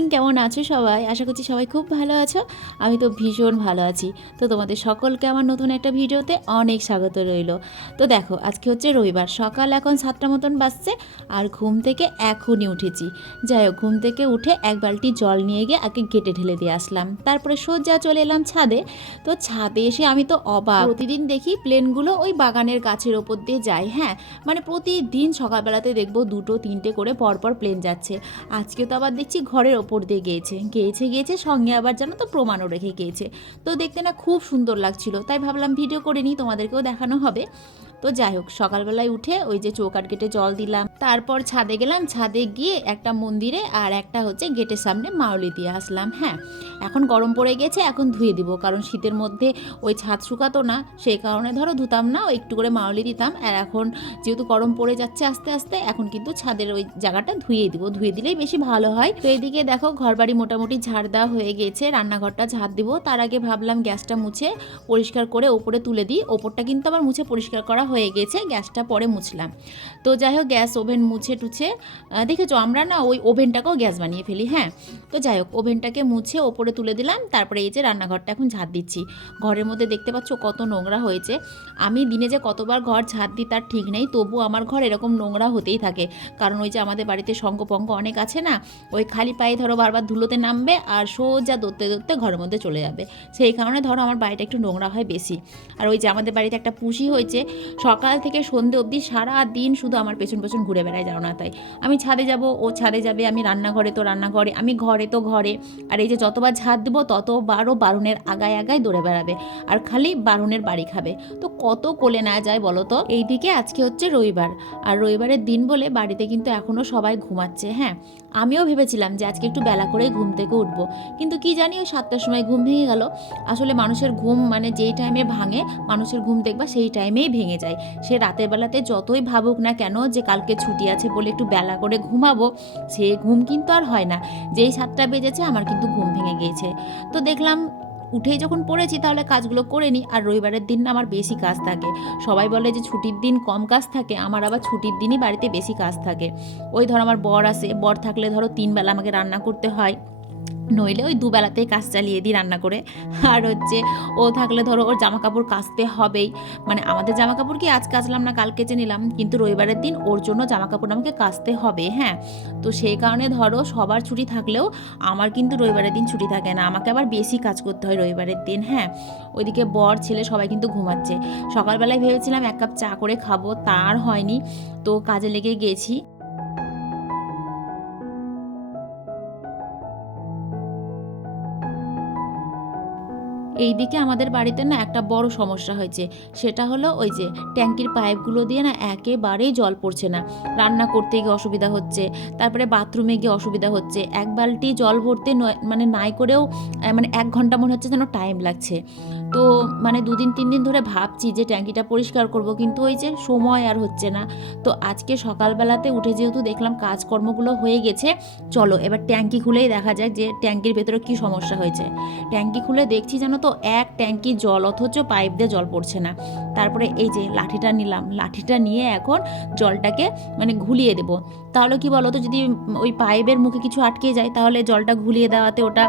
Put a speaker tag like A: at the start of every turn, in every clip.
A: Morning কেমন আছো সবাই? আশা করছি সবাই খুব ভালো আছো। আমি তো ভীষণ ভালো আছি। তো তোমাদের সকলকে আমার নতুন একটা ভিডিওতে অনেক স্বাগত রইল। তো দেখো, আজকে হচ্ছে রবিবার। সকাল এখন সাতটা মতন বাজছে আর ঘুম থেকে এখনই উঠেছি। যাই হোক, ঘুম থেকে উঠে এক বালতি জল নিয়ে গিয়ে আগে গেটে ঢেলে দিয়ে আসলাম। তারপরে সোজা চলে এলাম ছাদে। তো ছাদে এসে আমি তো অবাক। প্রতিদিন দেখি প্লেনগুলো ওই বাগানের গাছের ওপর দিয়ে যায় হ্যাঁ? মানে প্রতিদিন সকালবেলাতে দেখব দুটো, তিনটে করে পরপর প্লেন যাচ্ছে। আজকে তো আবার দেখছি ঘরের ওপর দিয়ে গিয়েছে। গিয়েছে গিয়েছে, সঙ্গে আবার যেন তো প্রমাণও রেখে গিয়েছে। তো দেখতে না খুব সুন্দর লাগছিল। তাই ভাবলাম ভিডিও করে নিই, তোমাদেরকেও দেখানো হবে। তো যাই হোক, সকালবেলায় উঠে ওই যে চৌকাট গেটে জল দিলাম। তারপর ছাদে গেলাম, ছাদে গিয়ে একটা মন্দিরে আর একটা হচ্ছে গেটের সামনে মাউলি দিয়ে আসলাম হ্যাঁ। এখন গরম পড়ে গেছে, এখন ধুয়ে দিব, কারণ শীতের মধ্যে ওই ছাদ শুকাতো না, সেই কারণে ধরো ধুতাম না একটু করে মাউলি দিতাম। আর এখন যেহেতু গরম পড়ে যাচ্ছে আস্তে আস্তে, এখন কিন্তু ছাদের ওই জায়গাটা ধুয়ে দিব, ধুয়ে দিলেই বেশি ভালো হয়। তো এদিকে দেখো ঘরবাড়ি মোটামুটি ঝাড় দেওয়া হয়ে গেছে, রান্নাঘরটা ঝাড় দিব। তার আগে ভাবলাম গ্যাসটা মুছে পরিষ্কার করে ওপরে তুলে দিই, ওপরটা কিন্তু আবার মুছে পরিষ্কার করা হয়ে গেছে, গ্যাসটা পরে মুছলাম। তো যাই হোক, গ্যাস ওভেন মুছে টুছে দেখেছ আমরা না ওই ওভেনটাকেও গ্যাস বানিয়ে ফেলি হ্যাঁ? তো যাই হোক, ওভেনটাকে মুছে ওপরে তুলে দিলাম, তারপরে এই যে রান্নাঘরটা এখন ঝাড় দিচ্ছি। ঘরের মধ্যে দেখতে পাচ্ছ কত নোংরা হয়েছে। আমি দিনে যে কতবার ঘর ঝাড় দিই তার ঠিক নেই, তবু আমার ঘর এরকম নোংরা হতেই থাকে। কারণ ওই যে আমাদের বাড়িতে শঙ্কপঙ্ক অনেক আছে না, ওই খালি পায়ে ধরো বারবার ধুলোতে নামবে আর সোজা দৌড়তে দৌড়তে ঘরের মধ্যে চলে যাবে। সেই কারণে ধরো আমার বাড়িটা একটু নোংরা হয় বেশি। আর ওই যে আমাদের বাড়িতে একটা পুষি হয়েছে সকাল থেকে সন্ধে অবধি সারা দিন শুধু আমার পেছন পেছন ঘুরে বেড়ায়, জানো না তাই। আমি ছাদে যাব, ও ছাদে যাবে, আমি রান্নাঘরে তো রান্নাঘরে, আমি ঘরে তো ঘরে। আর এই যে যতবার ঝাড় দেবো, ততবারও বারুনের আগায় আগায় দৌড়ে বেড়াবে। আর খালি বারুনের বাড়ি খাবে। তো কত কোলে না যায় বলো তো? এইদিকে আজকে হচ্ছে রবিবার। আর রবিবারের দিন বলে বাড়িতে কিন্তু এখনও সবাই ঘুমাচ্ছে হ্যাঁ। আমিও ভেবেছিলাম যে আজকে একটু বেলা করেই ঘুম থেকে উঠবো। কিন্তু কি জানি ওই সাতটার সময় ঘুম ভেঙে গেল। আসলে মানুষের ঘুম মানে যেই টাইমে ভাঙে, মানুষের ঘুম দেখবা সেই টাইমেই ভেঙে যায়। সে রাতের বেলাতে যতই ভাবুক না কেন যে কালকে ছুটি আছে বলে একটু বেলা করে ঘুমাবো, সে ঘুম কিন্তু আর হয় না। যেই সাতটা বেজেছে আমার কিন্তু ঘুম ভেঙে গিয়েছে। তো দেখলাম উঠেই যখন পড়েছি তাহলে কাজগুলো করে নিই। আর রবিবারের দিন না আমার বেশি কাজ থাকে। সবাই বলে যে ছুটির দিন কম কাজ থাকে, আমার আবার ছুটির দিনই বাড়িতে বেশি কাজ থাকে। ওই ধরো আমার বর আসে, বর থাকলে ধরো তিন বেলা আমাকে রান্না করতে হয়। নইলে ওই দুবেলাতেই কাজ চালিয়ে দিই রান্না করে। আর হচ্ছে, ও থাকলে ধরো ওর জামা কাপড় কাচতে হবেই। মানে আমাদের জামা কাপড় কি আজ কাচলাম না কাল কেচে নিলাম, কিন্তু রবিবারের দিন ওর জন্য জামা কাপড় আমাকে কাচতে হবে হ্যাঁ? তো সেই কারণে ধরো সবার ছুটি থাকলেও আমার কিন্তু রবিবারের দিন ছুটি থাকে না। আমাকে আবার বেশি কাজ করতে হয় রবিবারের দিন হ্যাঁ? ওইদিকে বর, ছেলে সবাই কিন্তু ঘুমাচ্ছে। সকালবেলায় ভেবেছিলাম এক কাপ চা করে খাব তার হয়নি। তো কাজে লেগে গেছি। এইদিকে আমাদের বাড়িতে না একটা বড় সমস্যা হয়েছে। সেটা হলো ওই যে ট্যাঙ্কির পাইপগুলো দিয়ে না একেবারেই জল পড়ছে না। রান্না করতে গিয়ে অসুবিধা হচ্ছে, তারপরে বাথরুমে গিয়ে অসুবিধা হচ্ছে। এক বালতি জল ভরতে মানে নাই করেও মানে এক ঘণ্টা মনে হচ্ছে যেন টাইম লাগছে। তো মানে দুদিন, তিন দিন ধরে ভাবছি যে ট্যাঙ্কিটা পরিষ্কার করব, কিন্তু ওই যে সময় আর হচ্ছে না। তো আজকে সকালবেলাতে উঠে যেহেতু দেখলাম কাজকর্মগুলো হয়ে গেছে, চলো এবার ট্যাঙ্কি খুলেই দেখা যাক যে ট্যাঙ্কির ভেতরে কি সমস্যা হয়েছে। ট্যাঙ্কি খুলে দেখছি জানো তো, এক ট্যাঙ্কি জল, অথচ পাইপ দিয়ে জল পড়ছে না। তারপরে এই যে লাঠিটা নিলাম, লাঠিটা নিয়ে এখন জলটাকে মানে ঘুলিয়ে দেব। তাহলে কি বলো তো যদি ওই পাইপের মুখে কিছু আটকে যায়, তাহলে জলটা ঘুলিয়ে দেওয়াতে ওটা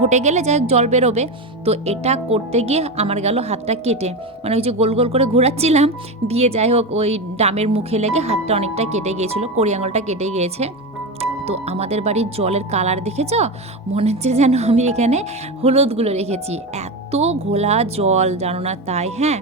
A: হটে গেলে যাই জল বেরোবে। তো এটা করতে গিয়ে আমার গেল হাতটা কেটে। মানে ওই যে গোল গোল করে ঘোরাচ্ছিলাম, দিয়ে যাই হোক ওই ডামের মুখে লেগে হাতটা অনেকটা কেটে গিয়েছিল, কড়ি আঙুলটা কেটে গিয়েছে। তো আমাদের বাড়ির জলের কালার দেখেছ? মনে হচ্ছে যেন আমি এখানে হলুদগুলো রেখেছি। এত ঘোলা জল, জানো না তাই হ্যাঁ?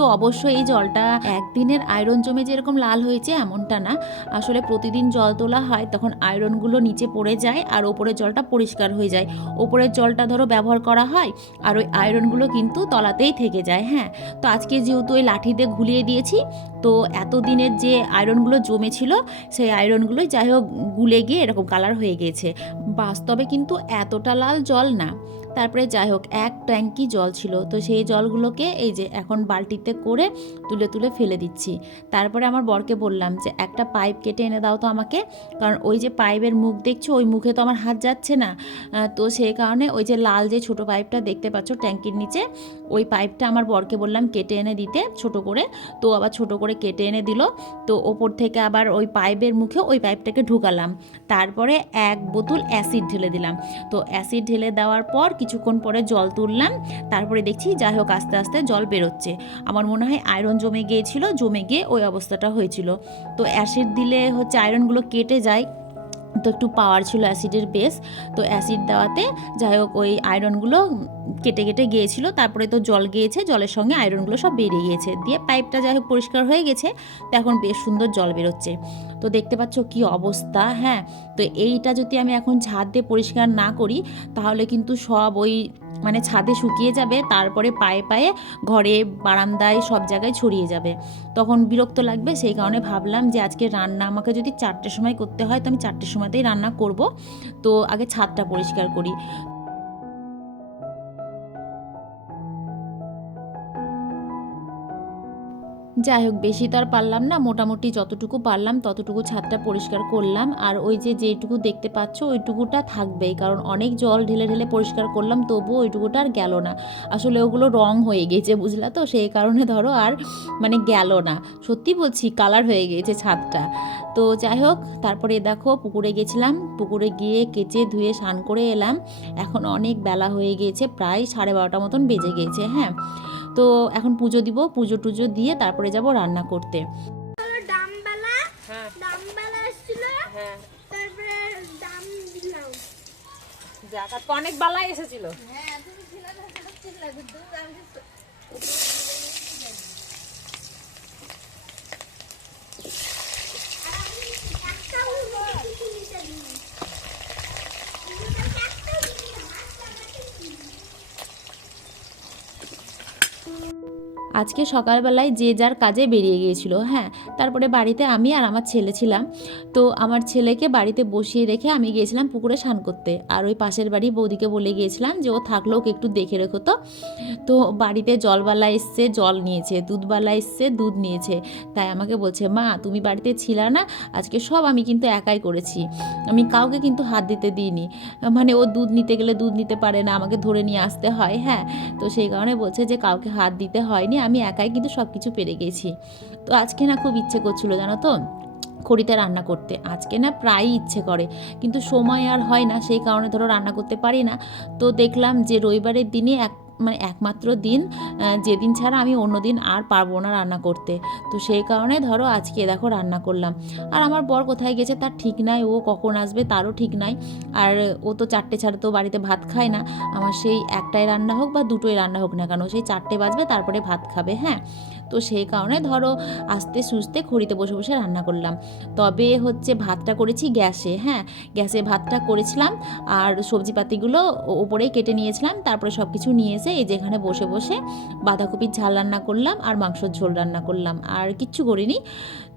A: তো অবশ্যই এই জলটা একদিনের আয়রন জমে যেরকম লাল হয়েছে এমনটা না। আসলে প্রতিদিন জল তোলা হয়, তখন আয়রনগুলো নিচে পড়ে যায় আর ওপরের জলটা পরিষ্কার হয়ে যায়। ওপরের জলটা ধরো ব্যবহার করা হয় আর ওই আয়রনগুলো কিন্তু তলাতেই থেকে যায় হ্যাঁ। তো আজকে যেহেতু ওই লাঠিতে ঘুলিয়ে দিয়েছি, তো এতদিনের যে আয়রনগুলো জমেছিল, সেই আয়রনগুলোই যাই হোক গুলে গিয়ে এরকম কালার হয়ে গিয়েছে বাস্তবে কিন্তু এতটা লাল জল না। তারপরে যাই হোক, এক ট্যাঙ্কি জল ছিল। তো সেই জলগুলোকে এই যে এখন বালতিতে করে তুলে তুলে ফেলে দিচ্ছি। তারপরে আমার বরকে বললাম যে, একটা পাইপ কেটে এনে দাও তো আমাকে। কারণ ওই যে পাইপের মুখ দেখছ, ওই মুখে তো আমার হাত যাচ্ছে না। তো সেই কারণে ওই যে লাল যে ছোট পাইপটা দেখতে পাচ্ছ ট্যাঙ্কির নিচে, ওই পাইপটা আমার বরকে বললাম কেটে এনে দিতে ছোট করে। তো আবার ছোট করে কেটে এনে দিল। তো ওপর থেকে আবার ওই পাইপের মুখে ওই পাইপটাকে ঢুকালাম। তারপরে এক বোতল অ্যাসিড ঢেলে দিলাম। তো অ্যাসিড ঢেলে দেওয়ার পর কিছুক্ষণ পরে জল তুললাম, তারপরে দেখছি যাই হোক আস্তে আস্তে জল বেরোচ্ছে। আমার মনে হয় আয়রন জমে গিয়েছিল, জমে গিয়ে ওই অবস্থাটা হয়েছিল। তো অ্যাসিড দিলে হচ্ছে আয়রনগুলো কেটে যায় তো একটু পাওয়ার ছিল অ্যাসিডের বেস তো অ্যাসিড দেওয়াতে যাই হোক ওই আয়রনগুলো কেটে কেটে গিয়েছিল, তারপরে তো জল গিয়েছে, জলের সঙ্গে আয়রনগুলো সব বেরিয়ে গিয়েছে। দিয়ে পাইপটা যাই হোক পরিষ্কার হয়ে গেছে, তো এখন বেশ সুন্দর জল বেরোচ্ছে। তো দেখতে পাচ্ছ কি অবস্থা হ্যাঁ? তো এইটা যদি আমি এখন ঝাঁত দিয়ে পরিষ্কার না করি, তাহলে কিন্তু সব ওই মানে ছাদে শুকিয়ে যাবে, তারপরে পায়ে পায়ে ঘরে বারান্দায় সব জায়গায় ছড়িয়ে যাবে। তখন বিরক্ত লাগবে, সেই কারণে ভাবলাম যে আজকে রান্না আমাকে যদি চারটের সময় করতে হয়, তো আমি চারটের সময়তেই রান্না করব। তো আগে ছাদটা পরিষ্কার করি। যাই হোক, বেশি তো আর পারলাম না। মোটামুটি যতটুকু পারলাম, ততটুকু ছাদটা পরিষ্কার করলাম। আর ওই যে যেটুকু দেখতে পাচ্ছ, ওইটুকুটা থাকবেই। কারণ অনেক জল ঢেলে ঢেলে পরিষ্কার করলাম, তবুও ওইটুকুটা আর গেল না। আসলে ওগুলো রং হয়ে গেছে, বুঝলা তো? সেই কারণে ধরো আর মানে গেল না। সত্যি বলছি কালার হয়ে গিয়েছে ছাদটা। তো যাই হোক, তারপরে দেখো, পুকুরে গেছিলাম। পুকুরে গিয়ে কেচে ধুয়ে স্নান করে এলাম। এখন অনেক বেলা হয়ে গিয়েছে প্রায় সাড়ে বারোটা মতন বেজে গিয়েছে হ্যাঁ। তো এখন পুজো দিব পুজো টুজো দিয়ে তারপরে যাব রান্না করতে।
B: অনেক
C: বালা এসেছিল
B: হ্যাঁ
C: তারপরে ডাম দিলাম
B: যাক আর তো অনেক বালাই এসেছিল
C: হ্যাঁ তুমি ছিল না সেটা ঠিক লাগবে তুমি আমি একটা উড়ে কিছু নিতে দিই একটা দিই হাতটা কাটে
A: আজকে সকালবেলায় যে যার কাজে বেরিয়ে গিয়েছিল হ্যাঁ তারপরে বাড়িতে আমি আর আমার ছেলে ছিলাম। তো আমার ছেলেকে বাড়িতে বসিয়ে রেখে আমি গিয়েছিলাম পুকুরে স্নান করতে। আর ওই পাশের বাড়ি বৌদিকে বলে গিয়েছিলাম যে, ও থাকলেও ওকে একটু দেখে রেখো তো। তো বাড়িতে জলবালা এসছে, জল নিয়েছে দুধবালা এসছে, দুধ নিয়েছে। তাই আমাকে বলছে, মা, তুমি বাড়িতে ছিলা না, আজকে সব আমি কিন্তু একাই করেছি। আমি কাউকে কিন্তু হাত দিতে দিইনি। মানে ও দুধ নিতে গেলে দুধ নিতে পারে না, আমাকে ধরে নিয়ে আসতে হয়। হ্যাঁ তো সেই কারণে বলছে যে, কাউকে হাত দিতে হয়নি আমি একাই কিন্তু সব কিছু পেরে গেছি। তো আজকে না খুব ইচ্ছে করছিল, জানো তো? খড়িতে রান্না করতে। আজকে না প্রায়ই ইচ্ছে করে, কিন্তু সময় আর হয় না, সেই কারণে ধরো রান্না করতে পারি না। তো দেখলাম যে রবিবারের দিনে এক মানে একমাত্র দিন যেদিন ছাড়া আমি অন্য দিন আর পারব না রান্না করতে। তো সেই কারণে ধরো আজকে দেখো রান্না করলাম। আর আমার বর কোথায় গেছে তার ঠিক নাই, ও কখন আসবে তারও ঠিক নাই। আর ও তো চারটে ছাড়া তো বাড়িতে ভাত খায় না। আমার সেই একটাই রান্না হোক বা দুটোই রান্না হোক না কেন, সেই চারটে বাজবে তারপরে ভাত খাবে হ্যাঁ। তো সেই কারণে ধরো আস্তে সুস্তে খড়িতে বসে বসে রান্না করলাম। তবে হচ্ছে ভাতটা করেছি গ্যাসে হ্যাঁ? গ্যাসে ভাতটা করেছিলাম আর সবজিপাতিগুলো ওপরেই কেটে নিয়েছিলাম। তারপরে সব কিছু নিয়ে এসে এই যেখানে বসে বসে বাঁধাকপির ঝাল রান্না করলাম আর মাংসর ঝোল রান্না করলাম। আর কিচ্ছু করিনি।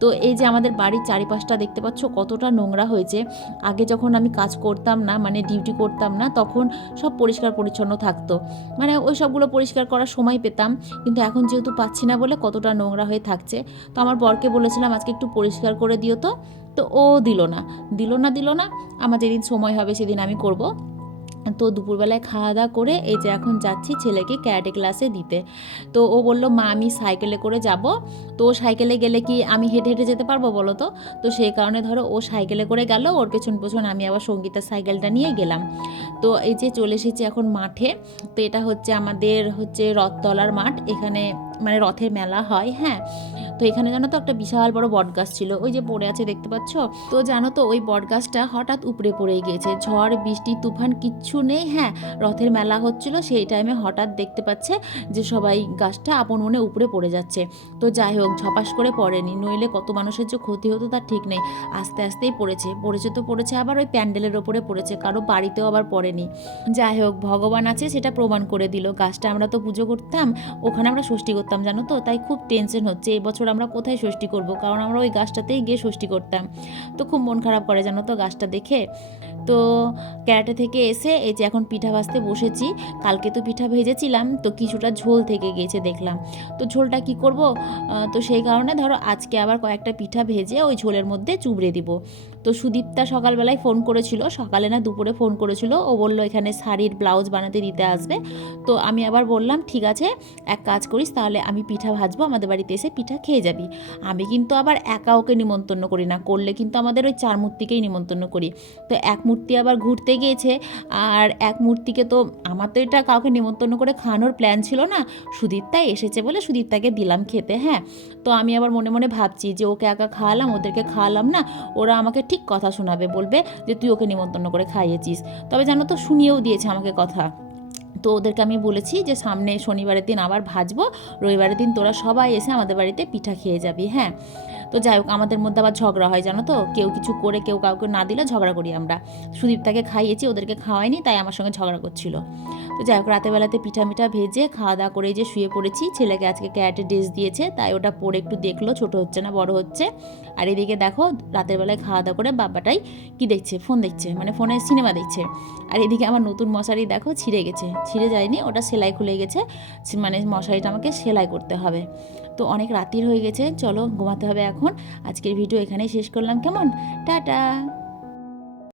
A: তো এই যে আমাদের বাড়ির চারিপাশটা দেখতে পাচ্ছ কতটা নোংরা হয়েছে। আগে যখন আমি কাজ করতাম না মানে ডিউটি করতাম না, তখন সব পরিষ্কার পরিচ্ছন্ন থাকতো। মানে ওই সবগুলো পরিষ্কার করার সময় পেতাম। কিন্তু এখন যেহেতু পাচ্ছি না বলে কতটা নোংরা হয়ে থাকছে। তো আমার বরকে বলেছিলাম, আজকে একটু পরিষ্কার করে দিও তো। তো ও দিল না। দিল না দিল না। আমার যেদিন সময় হবে সেদিন আমি করব। তো দুপুরবেলায় খাওয়া দাওয়া করে এই যে এখন যাচ্ছি ছেলেকে ক্যারাটে ক্লাসে দিতে। তো ও বলল, মা, আমি সাইকেলে করে যাব। তো সাইকেলে গেলে কি আমি হেঁটে হেঁটে যেতে পারব বলো তো? তো সেই কারণে ধরো ও সাইকেলে করে গেল, ওর পেছন পেছন আমি আবার সঙ্গীতার সাইকেলটা নিয়ে গেলাম। তো এই যে চলে এসেছি এখন মাঠে। তো এটা হচ্ছে আমাদের হচ্ছে রথতলার মাঠ। এখানে মানে রথের মেলা হয় হ্যাঁ তো এখানে জানো তো একটা বিশাল বড় বট গাছ ছিল, ওই যে পড়ে আছে দেখতে পাচ্ছ? তো জানো তো ওই বট গাছটা হঠাৎ উপরে পড়ে গিয়েছে, ঝড়, বৃষ্টি, তুফান কিচ্ছু নেই হ্যাঁ রথের মেলা হচ্ছিল, সেই টাইমে হঠাৎ দেখতে পাচ্ছে যে সবাই গাছটা আপন মনে উপরে পড়ে যাচ্ছে। তো যাই হোক, ঝপাস করে পড়েনি, নইলে কত মানুষের যে ক্ষতি হতো তার ঠিক নেই, আস্তে আস্তেই পড়েছে পড়েছে তো পড়েছে, আবার ওই প্যান্ডেলের ওপরে পড়েছে, কারও বাড়িতেও আবার পড়েনি। যাই হোক, ভগবান আছে, সেটা প্রমাণ করে দিল, গাছটা আমরা তো পুজো করতাম, ওখানে আমরা ষষ্ঠী করতাম, জানো তো, তাই খুব টেনশন হচ্ছে এবছর বছর আমরা কোথায় ষষ্ঠী করব? কারণ আমরা ওই গাছটাতেই গিয়ে ষষ্ঠী করতাম। তো খুব মন খারাপ করে জানো তো গাছটা দেখে। তো ক্যারাটে থেকে এসে এই যে এখন পিঠা ভাজতে বসেছি, কালকে তো পিঠা ভেজেছিলাম, তো কিছুটা ঝোল থেকে গেছে দেখলাম। তো ঝোলটা কি করব? তো সেই কারণে ধরো আজকে আবার কয়েকটা পিঠা ভেজে ওই ঝোলের মধ্যে চুবড়ে দিব। তো সুদীপ্তা সকালবেলায় ফোন করেছিল, সকালে না দুপুরে ফোন করেছিল। ও বলল, এখানে শাড়ির ব্লাউজ বানাতে দিতে আসবে। তো আমি আবার বললাম, ঠিক আছে, এক কাজ করিস, তাহলে আমি পিঠা ভাজবো, আমাদের বাড়িতে এসে পিঠা খেয়ে যাবি। আমি কিন্তু আবার একা ওকে নিমন্ত্রণ করি না, করলে কিন্তু আমাদের ওই চার মূর্তিকেই নিমন্ত্রণ করি। তো এক মূর্তি আবার ঘুরতে গিয়েছে, আর এক মূর্তিকে তো আমার তো এটা কাউকে নিমন্ত্রণ করে খাওয়ানোর প্ল্যান ছিল না। সুদীপ্তাই এসেছে বলে সুদীপ্তাকে দিলাম খেতে হ্যাঁ। তো আমি আবার মনে মনে ভাবছি যে ওকে একা খাওয়ালাম, ওদেরকে খাওয়ালাম না, ওরা আমাকে ঠিক কথা শোনাবে, বলবে যে তুই ওকে নিমন্ত্রণ করে খাইয়েছিস। তবে জানো তো, শুনিয়েও দিয়েছে আমাকে কথা। তো ওদেরকে আমি বলেছি যে সামনে শনিবারের দিন আবার ভাজবো, রবিবারের দিন তোরা সবাই এসে আমাদের বাড়িতে পিঠা খেয়ে যাবি হ্যাঁ? তো যাই হোক, আমাদের মধ্যে আবার ঝগড়া হয়, জানো তো? কেউ কিছু করে, কেউ কাউকে না দিলে ঝগড়া করি আমরা। সুদীপ্তাকে খাইয়েছি, ওদেরকে খাওয়াইনি, তাই আমার সঙ্গে ঝগড়া করছিল। তো যাই হোক, রাতের বেলাতে পিঠা মিঠা ভেজে খাওয়া দাওয়া করে যে শুয়ে পড়েছি, ছেলেকে আজকে ক্যারেটে ড্রেস দিয়েছে, তাই ওটা পরে একটু দেখল, ছোট হচ্ছে না, বড় হচ্ছে। আর এদিকে দেখো, রাতের বেলায় খাওয়া দাওয়া করে বাবাটাই কি দেখছে? ফোন দেখছে মানে ফোনে সিনেমা দেখছে। আর এদিকে আমার নতুন মশারি দেখো, ছিঁড়ে গেছে। ছিঁড়ে যায়নি, ওটা সেলাই খুলে গেছে মানে মশারিটা আমাকে সেলাই করতে হবে। তো অনেক রাতির হয়ে গেছে, চলো ঘুমাতে হবে এখন। আজকের ভিডিও এখানেই শেষ করলাম, কেমন? টাটা!